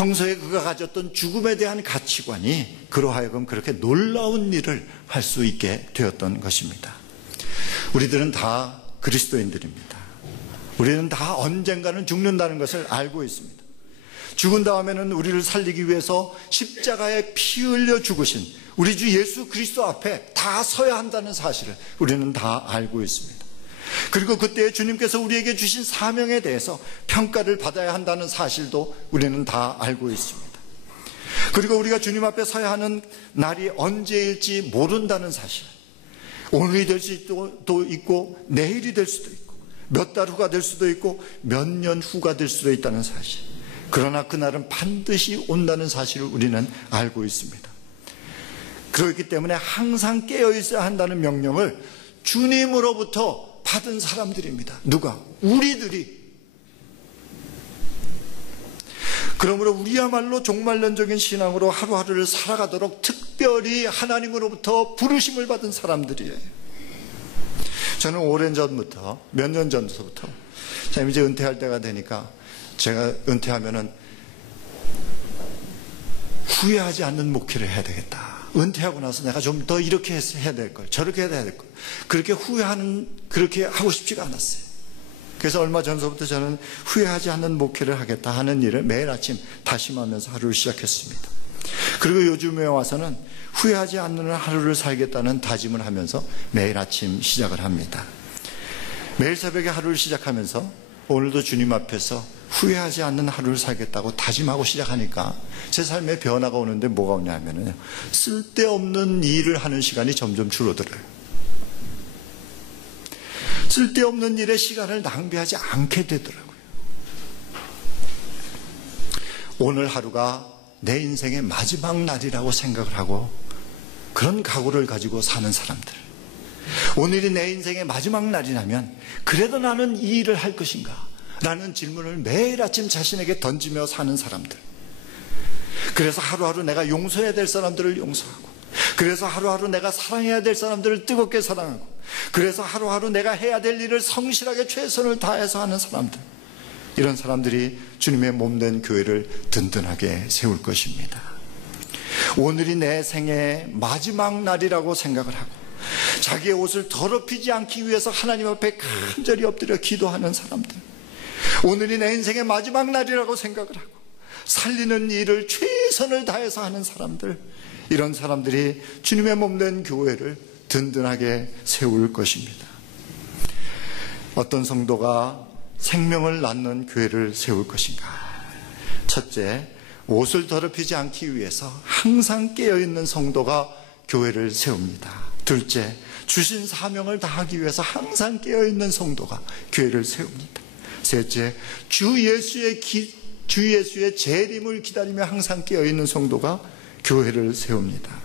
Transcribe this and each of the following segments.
평소에 그가 가졌던 죽음에 대한 가치관이 그로 하여금 그렇게 놀라운 일을 할 수 있게 되었던 것입니다. 우리들은 다 그리스도인들입니다. 우리는 다 언젠가는 죽는다는 것을 알고 있습니다. 죽은 다음에는 우리를 살리기 위해서 십자가에 피 흘려 죽으신 우리 주 예수 그리스도 앞에 다 서야 한다는 사실을 우리는 다 알고 있습니다. 그리고 그때 주님께서 우리에게 주신 사명에 대해서 평가를 받아야 한다는 사실도 우리는 다 알고 있습니다. 그리고 우리가 주님 앞에 서야 하는 날이 언제일지 모른다는 사실, 오늘이 될 수도 있고 내일이 될 수도 있고 몇 달 후가 될 수도 있고 몇 년 후가 될 수도 있다는 사실, 그러나 그날은 반드시 온다는 사실을 우리는 알고 있습니다. 그렇기 때문에 항상 깨어 있어야 한다는 명령을 주님으로부터 받은 사람들입니다. 누가? 우리들이. 그러므로 우리야말로 종말론적인 신앙으로 하루하루를 살아가도록 특별히 하나님으로부터 부르심을 받은 사람들이에요. 저는 오랜 전부터, 몇 년 전부터, 이제 은퇴할 때가 되니까 제가 은퇴하면은 후회하지 않는 목회를 해야 되겠다. 은퇴하고 나서 내가 좀 더 이렇게 해야 될 걸, 저렇게 해야 될 걸, 그렇게 하고 싶지가 않았어요. 그래서 얼마 전서부터 저는 후회하지 않는 목회를 하겠다 하는 일을 매일 아침 다짐하면서 하루를 시작했습니다. 그리고 요즘에 와서는 후회하지 않는 하루를 살겠다는 다짐을 하면서 매일 아침 시작을 합니다. 매일 새벽에 하루를 시작하면서 오늘도 주님 앞에서 후회하지 않는 하루를 살겠다고 다짐하고 시작하니까 제 삶에 변화가 오는데 뭐가 오냐면요, 쓸데없는 일을 하는 시간이 점점 줄어들어요. 쓸데없는 일에 시간을 낭비하지 않게 되더라고요. 오늘 하루가 내 인생의 마지막 날이라고 생각을 하고 그런 각오를 가지고 사는 사람들, 오늘이 내 인생의 마지막 날이라면 그래도 나는 이 일을 할 것인가? 라는 질문을 매일 아침 자신에게 던지며 사는 사람들, 그래서 하루하루 내가 용서해야 될 사람들을 용서하고, 그래서 하루하루 내가 사랑해야 될 사람들을 뜨겁게 사랑하고, 그래서 하루하루 내가 해야 될 일을 성실하게 최선을 다해서 하는 사람들, 이런 사람들이 주님의 몸된 교회를 든든하게 세울 것입니다. 오늘이 내 생의 마지막 날이라고 생각을 하고 자기의 옷을 더럽히지 않기 위해서 하나님 앞에 간절히 엎드려 기도하는 사람들, 오늘이 내 인생의 마지막 날이라고 생각을 하고 살리는 일을 최선을 다해서 하는 사람들, 이런 사람들이 주님의 몸된 교회를 든든하게 세울 것입니다. 어떤 성도가 생명을 낳는 교회를 세울 것인가? 첫째, 옷을 더럽히지 않기 위해서 항상 깨어있는 성도가 교회를 세웁니다. 둘째, 주신 사명을 다하기 위해서 항상 깨어있는 성도가 교회를 세웁니다. 셋째, 주 예수의 재림을 기다리며 항상 깨어있는 성도가 교회를 세웁니다.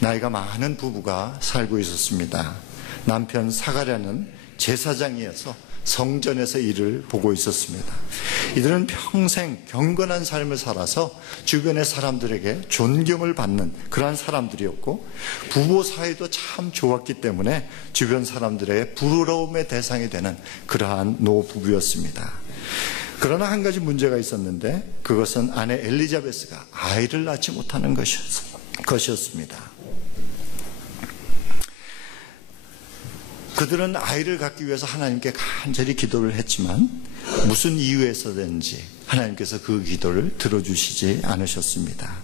나이가 많은 부부가 살고 있었습니다. 남편 사가랴는 제사장이어서 성전에서 일을 보고 있었습니다. 이들은 평생 경건한 삶을 살아서 주변의 사람들에게 존경을 받는 그러한 사람들이었고, 부부 사이도 참 좋았기 때문에 주변 사람들의 부러움의 대상이 되는 그러한 노부부였습니다. 그러나 한 가지 문제가 있었는데, 그것은 아내 엘리자베스가 아이를 낳지 못하는 것이었습니다. 그들은 아이를 갖기 위해서 하나님께 간절히 기도를 했지만 무슨 이유에서든지 하나님께서 그 기도를 들어주시지 않으셨습니다.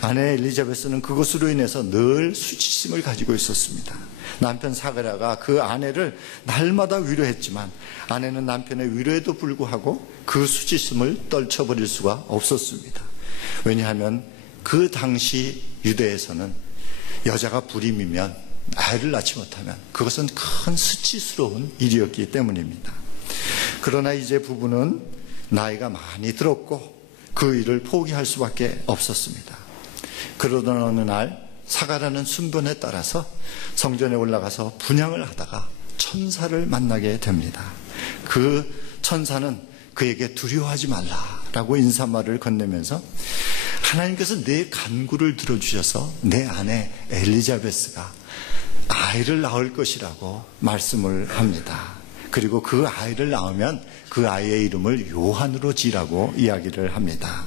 아내 엘리자베스는 그것으로 인해서 늘 수치심을 가지고 있었습니다. 남편 사가랴가 그 아내를 날마다 위로했지만 아내는 남편의 위로에도 불구하고 그 수치심을 떨쳐버릴 수가 없었습니다. 왜냐하면 그 당시 유대에서는 여자가 불임이면, 아이를 낳지 못하면 그것은 큰 수치스러운 일이었기 때문입니다. 그러나 이제 부부는 나이가 많이 들었고 그 일을 포기할 수밖에 없었습니다. 그러던 어느 날 사가랴는 순번에 따라서 성전에 올라가서 분향을 하다가 천사를 만나게 됩니다. 그 천사는 그에게 두려워하지 말라라고 인사말을 건네면서 하나님께서 내 간구를 들어주셔서 내 아내 엘리자베스가 아이를 낳을 것이라고 말씀을 합니다. 그리고 그 아이를 낳으면 그 아이의 이름을 요한으로 지라고 이야기를 합니다.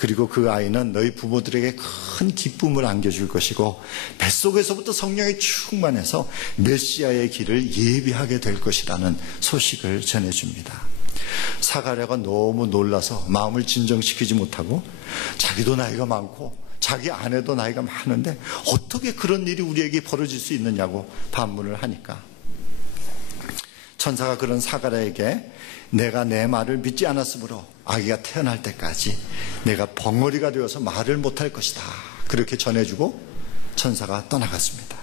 그리고 그 아이는 너희 부모들에게 큰 기쁨을 안겨줄 것이고 뱃속에서부터 성령이 충만해서 메시아의 길을 예비하게 될 것이라는 소식을 전해줍니다. 사가랴가 너무 놀라서 마음을 진정시키지 못하고 자기도 나이가 많고 자기 아내도 나이가 많은데 어떻게 그런 일이 우리에게 벌어질 수 있느냐고 반문을 하니까 천사가 그런 사가랴에게 내가 내 말을 믿지 않았으므로 아기가 태어날 때까지 내가 벙어리가 되어서 말을 못할 것이다, 그렇게 전해주고 천사가 떠나갔습니다.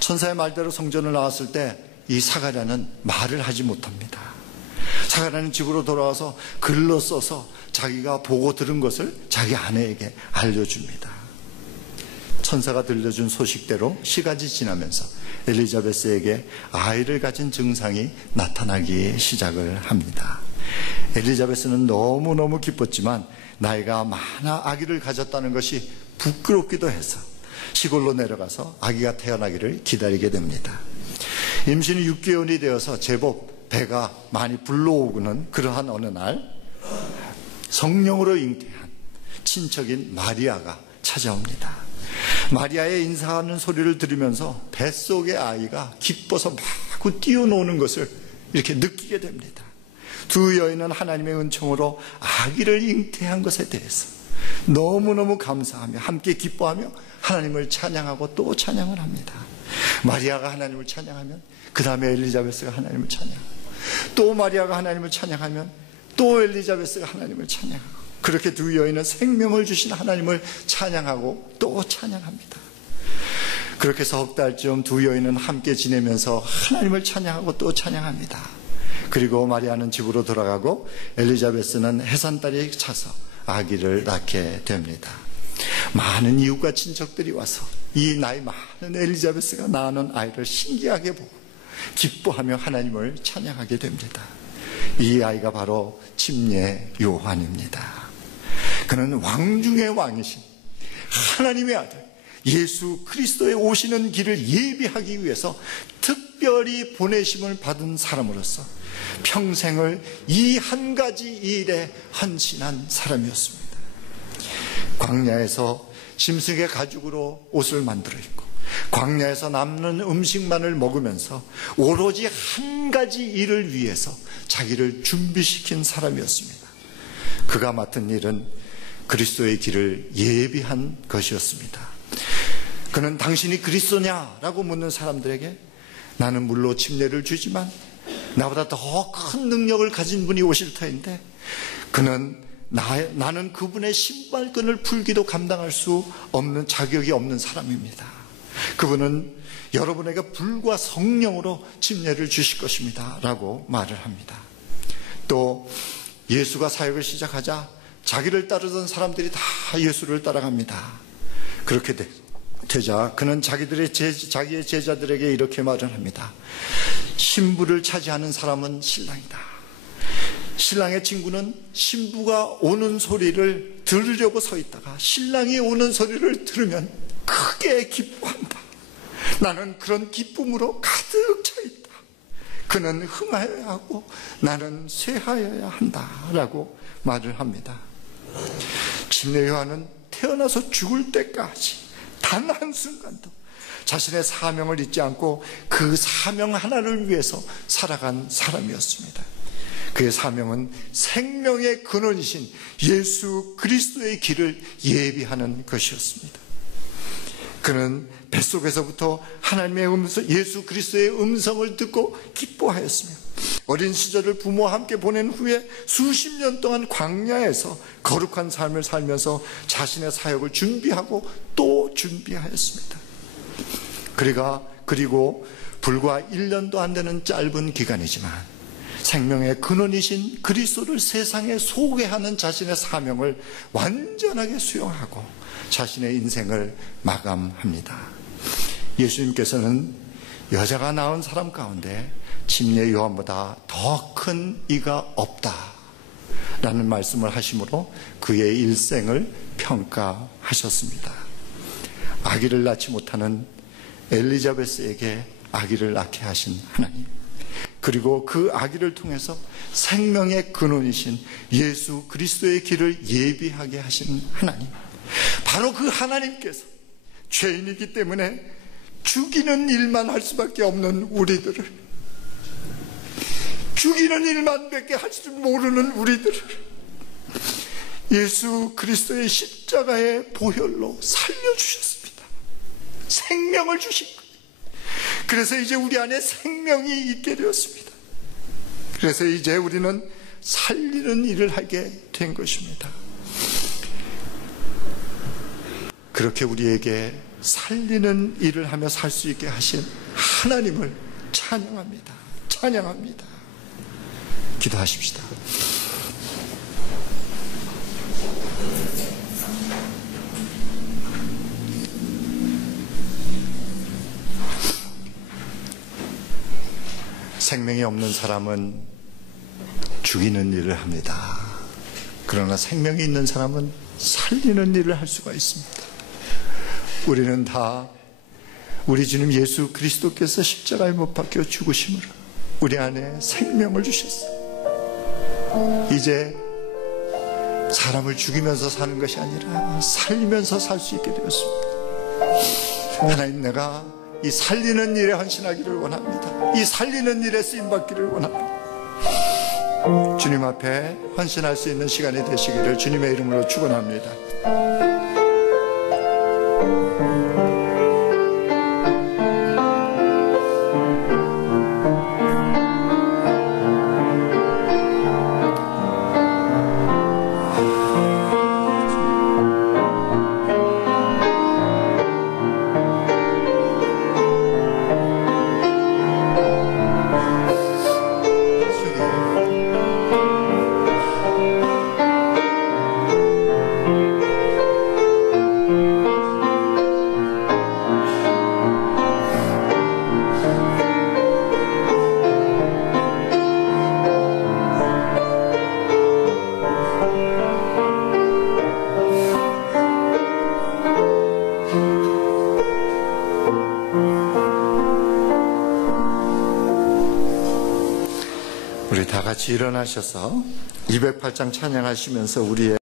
천사의 말대로 성전을 나왔을 때 이 사가랴는 말을 하지 못합니다. 사가랴는 집으로 돌아와서 글로 써서 자기가 보고 들은 것을 자기 아내에게 알려줍니다. 천사가 들려준 소식대로 시간이 지나면서 엘리자베스에게 아이를 가진 증상이 나타나기 시작을 합니다. 엘리자베스는 너무너무 기뻤지만 나이가 많아 아기를 가졌다는 것이 부끄럽기도 해서 시골로 내려가서 아기가 태어나기를 기다리게 됩니다. 임신이 6개월이 되어서 제법 배가 많이 불러오고는 그러한 어느 날 성령으로 잉태한 친척인 마리아가 찾아옵니다. 마리아의 인사하는 소리를 들으면서 뱃속의 아이가 기뻐서 마구 뛰어노는 것을 이렇게 느끼게 됩니다. 두 여인은 하나님의 은총으로 아기를 잉태한 것에 대해서 너무너무 감사하며 함께 기뻐하며 하나님을 찬양하고 또 찬양을 합니다. 마리아가 하나님을 찬양하면 그 다음에 엘리자베스가 하나님을 찬양하고 또 마리아가 하나님을 찬양하면 또 엘리자베스가 하나님을 찬양하고 그렇게 두 여인은 생명을 주신 하나님을 찬양하고 또 찬양합니다. 그렇게 석 달쯤 두 여인은 함께 지내면서 하나님을 찬양하고 또 찬양합니다. 그리고 마리아는 집으로 돌아가고 엘리자베스는 해산달이 차서 아기를 낳게 됩니다. 많은 이웃과 친척들이 와서 이 나이 많은 엘리자베스가 낳는 아이를 신기하게 보고 기뻐하며 하나님을 찬양하게 됩니다. 이 아이가 바로 침례 요한입니다. 그는 왕 중의 왕이신 하나님의 아들 예수 그리스도의 오시는 길을 예비하기 위해서 특별히 보내심을 받은 사람으로서 평생을 이 한 가지 일에 헌신한 사람이었습니다. 광야에서 짐승의 가죽으로 옷을 만들어 입고 광야에서 남는 음식만을 먹으면서 오로지 한 가지 일을 위해서 자기를 준비시킨 사람이었습니다. 그가 맡은 일은 그리스도의 길을 예비한 것이었습니다. 그는 당신이 그리스도냐라고 묻는 사람들에게 나는 물로 침례를 주지만 나보다 더 큰 능력을 가진 분이 오실 터인데 나는 그분의 신발끈을 풀기도 감당할 수 없는 자격이 없는 사람입니다. 그분은 여러분에게 불과 성령으로 침례를 주실 것입니다 라고 말을 합니다. 또 예수가 사역을 시작하자 자기를 따르던 사람들이 다 예수를 따라갑니다. 그렇게 되자 그는 자기의 제자들에게 이렇게 말을 합니다. 신부를 차지하는 사람은 신랑이다. 신랑의 친구는 신부가 오는 소리를 들으려고 서 있다가 신랑이 오는 소리를 들으면 크게 기뻐한다. 나는 그런 기쁨으로 가득 차 있다. 그는 흥하여야 하고 나는 쇠하여야 한다 라고 말을 합니다. 침례 요한은 태어나서 죽을 때까지 단 한순간도 자신의 사명을 잊지 않고 그 사명 하나를 위해서 살아간 사람이었습니다. 그의 사명은 생명의 근원이신 예수 그리스도의 길을 예비하는 것이었습니다. 그는 뱃속에서부터 하나님의 음성, 예수 그리스도의 음성을 듣고 기뻐하였으며 어린 시절을 부모와 함께 보낸 후에 수십 년 동안 광야에서 거룩한 삶을 살면서 자신의 사역을 준비하고 또 준비하였습니다. 그리고 불과 1년도 안 되는 짧은 기간이지만 생명의 근원이신 그리스도를 세상에 소개하는 자신의 사명을 완전하게 수용하고 자신의 인생을 마감합니다. 예수님께서는 여자가 낳은 사람 가운데 침례 요한보다 더 큰 이가 없다 라는 말씀을 하심으로 그의 일생을 평가하셨습니다. 아기를 낳지 못하는 엘리자베스에게 아기를 낳게 하신 하나님, 그리고 그 아기를 통해서 생명의 근원이신 예수 그리스도의 길을 예비하게 하신 하나님, 바로 그 하나님께서 죄인이기 때문에 죽이는 일만 할 수밖에 없는 우리들을, 죽이는 일만 밖에 할 줄 모르는 우리들을 예수 그리스도의 십자가의 보혈로 살려주셨습니다. 생명을 주신 거예요. 그래서 이제 우리 안에 생명이 있게 되었습니다. 그래서 이제 우리는 살리는 일을 하게 된 것입니다. 그렇게 우리에게 살리는 일을 하며 살 수 있게 하신 하나님을 찬양합니다. 찬양합니다. 기도하십시다. 생명이 없는 사람은 죽이는 일을 합니다. 그러나 생명이 있는 사람은 살리는 일을 할 수가 있습니다. 우리는 다 우리 주님 예수 그리스도께서 십자가에 못 박혀 죽으심으로 우리 안에 생명을 주셨어요. 이제 사람을 죽이면서 사는 것이 아니라 살리면서 살 수 있게 되었습니다. 하나님, 내가 이 살리는 일에 헌신하기를 원합니다. 이 살리는 일에 쓰임받기를 원합니다. 주님 앞에 헌신할 수 있는 시간이 되시기를 주님의 이름으로 축원합니다. 우리 다 같이 일어나셔서 208장 찬양하시면서 우리의